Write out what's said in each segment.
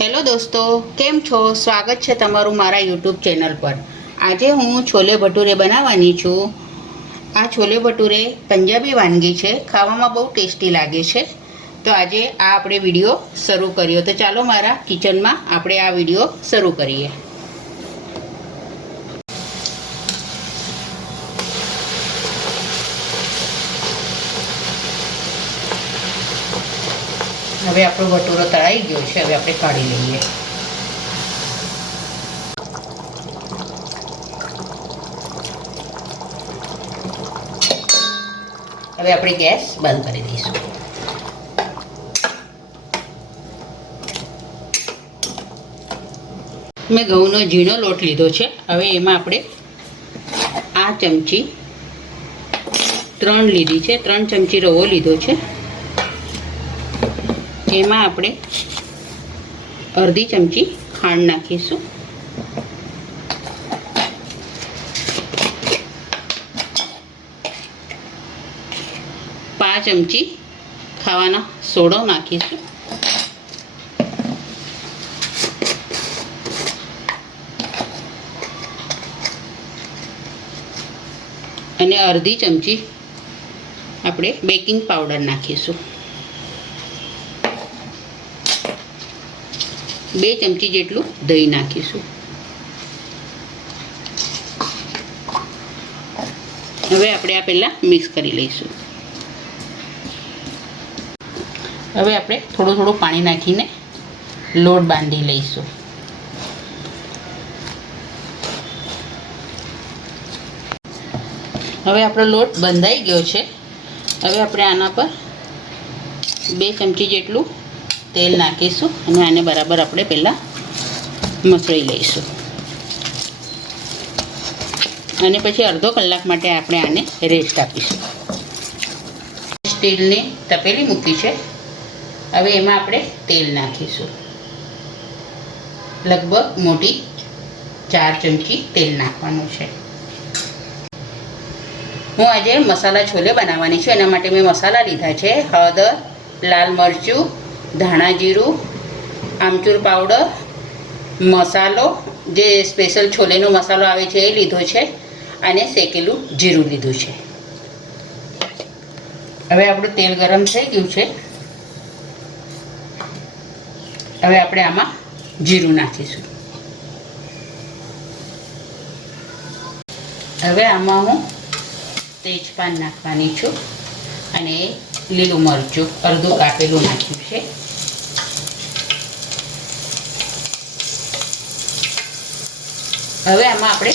Hello દોસ્તો, કેમ છો? સ્વાગત છે તમારું મારા યુટ્યુબ ચેનલ પર। આજે હું છોલે ભટુરે બનાવવાની છું। આ છોલે ભટુરે પંજાબી વાનગી છે, ખાવામાં બહુ ટેસ્ટી લાગે છે। તો આજે આ આપણે વિડીયો શરૂ કર્યો, તો ચાલો મારા કિચનમાં આપણે આ વિડીયો શરૂ કરીએ। હવે આપણો ભટુરો તળાઈ ગયો છે, હવે આપણે કાઢી લઈએ। હવે આપણે ગેસ બંધ કરી દઈશું। મેં ઘઉંનો ઝીણો લોટ લીધો છે। હવે એમાં આપણે આ ચમચી 3 લીધી છે, 3 ચમચી રવો લીધો છે। એમાં આપણે અડધી ચમચી ખાંડ નાખીશું। પાંચ ચમચી ખાવાનો સોડો નાખીશું। અને અડધી ચમચી આપણે બેકિંગ પાવડર નાખીશું। 2 ચમચી જેટલું દહીં નાખીશું। હવે આપણે આ પહેલાં મિક્સ કરી લઈશું। હવે આપણે થોડું પાણી નાખીને લોટ બાંધી લઈશું। હવે આપણો લોટ બંધાઈ ગયો છે। હવે આપણે આના પર 2 ચમચી જેટલું તેલ નાખીશું અને આને બરાબર આપણે પહેલાં મસળી લઈશું। અને પછી અડધો કલાક માટે આપણે આને રેસ્ટ આપીશું। સ્ટીલની તપેલી મૂકી છે। હવે એમાં આપણે તેલ નાખીશું। લગભગ મોટી 4 ચમચી તેલ નાખવાનું છે। હું આજે મસાલા છોલે બનાવવાની છું, એના માટે મેં મસાલા લીધા છે। હળદર, લાલ મરચું, ધાણા જીરું, આમચૂર પાવડર, મસાલો જે સ્પેશિયલ છોલેનો મસાલો આવે છે એ લીધો છે, અને શેકેલું જીરું લીધું છે। હવે આપણું તેલ ગરમ થઈ ગયું છે। હવે આપણે આમાં જીરું નાખીશું। હવે આમાં હું તેજપાન નાખવાની છું અને લીલું મરચું અડધું કાપેલું નાખ્યું છે। હવે આમાં આપણે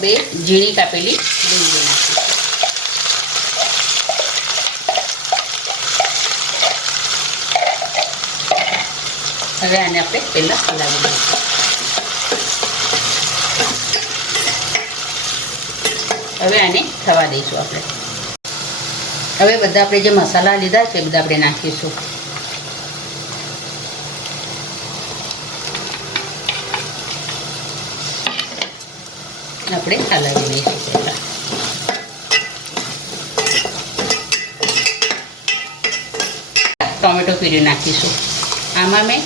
2 ઝીણી કાપેલી ડુંગળી નાખીશું। હવે આને આપણે પહેલાં હલાવી દઈશું। હવે આને થવા દઈશું આપણે। હવે બધા આપણે જે મસાલા લીધા છે બધા આપણે નાખીશું। આપણે હલાવી લઈશું પહેલાં। ટોમેટો પ્યુરી નાખીશું। આમાં મેં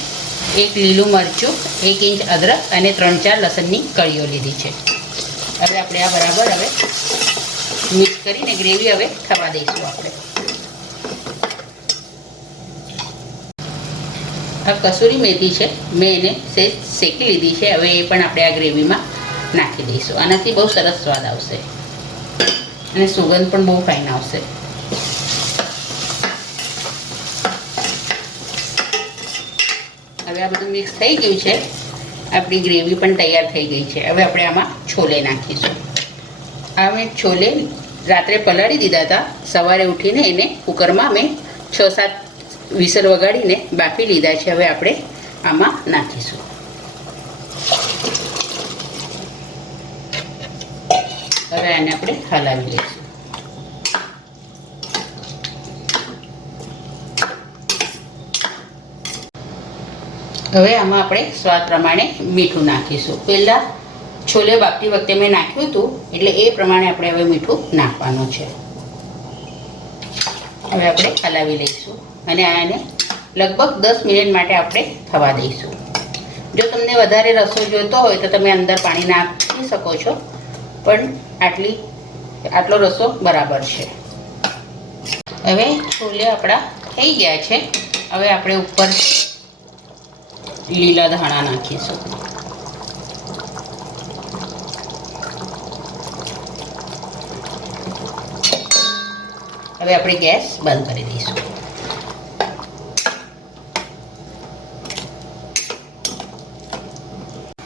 1 લીલું મરચું, 1 ઇંચ અદરક અને 3-4 લસણની કળીઓ લીધી છે। હવે આપણે આ બરાબર હવે મિક્સ કરીને ગ્રેવી હવે થવા દઈશું આપણે। આ કસૂરી મેથી છે, મેં એને શેકી લીધી છે। હવે એ પણ આપણે આ ગ્રેવીમાં નાખી દઈશું। આનાથી બહુ સરસ સ્વાદ આવશે અને સુગંધ પણ બહુ ફાઇન આવશે। હવે આ બધું મિક્સ થઈ ગયું છે, આપણી ગ્રેવી પણ તૈયાર થઈ ગઈ છે। હવે આપણે આમાં છોલે નાખીશું। આ મેં છોલે રાત્રે પલાળી દીધા હતા, સવારે ઉઠીને એને કુકરમાં મેં 6-7 વિસલ વગાડીને બાફી લીધા છે। હવે આપણે આમાં નાખીશું। હવે આને આપણે હલાવી લઈશું। હવે આમાં આપણે સ્વાદ પ્રમાણે મીઠું નાખીશું। પહેલાં છોલે બાફતી વખતે મેં નાખ્યું હતું, એટલે એ પ્રમાણે આપણે હવે મીઠું નાખવાનું છે। હવે આપણે હલાવી લઈશું અને આને લગભગ 10 મિનિટ માટે આપણે થવા દઈશું. જો તમને વધારે રસો જોઈતો હોય તો તમે અંદર પાણી નાખી શકો છો, પણ આટલો રસો બરાબર છે. હવે છોલે આપણા થઈ ગયા છે. હવે આપણે ઉપર લીલા ધાણા નાખીશું. હવે આપણે ગેસ બંધ કરી દઈશું.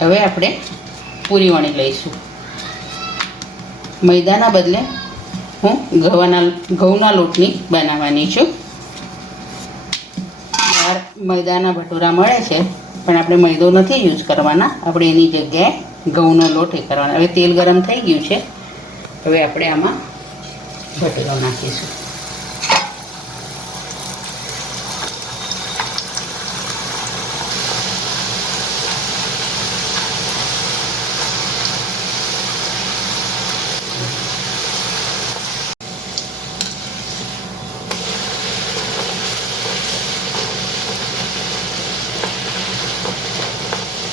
હવે આપણે પૂરી વણી લઈશું. मैदाना बदले हूँ घऊना लोटनी बनावानी छूँ. बार मैदाना भटूरा मळे छे पण आपणे मैदो नथी यूज करवाना, आपणे एनी जग्याए घऊनो लोट करवानो. हवे तेल गरम थई गयुं छे. हवे आपणे आमां भटूरा नाखीशुं.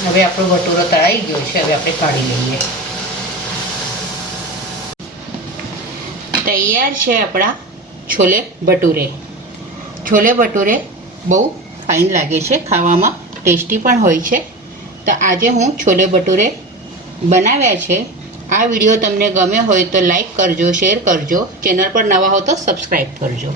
હવે આપણો ભટૂરો તળાઈ ગયો છે. હવે આપણે કાઢી લઈએ. તૈયાર છે આપણા છોલે ભટૂરે. છોલે ભટૂરે બહુ ફાઇન લાગે છે, ખાવામાં ટેસ્ટી પણ હોય છે. તો આજે હું છોલે ભટૂરે બનાવ્યા છે. આ વિડીયો તમને ગમ્યો હોય તો લાઈક કરજો, શેર કરજો. ચેનલ પર નવા હો તો સબસ્ક્રાઈબ કરજો.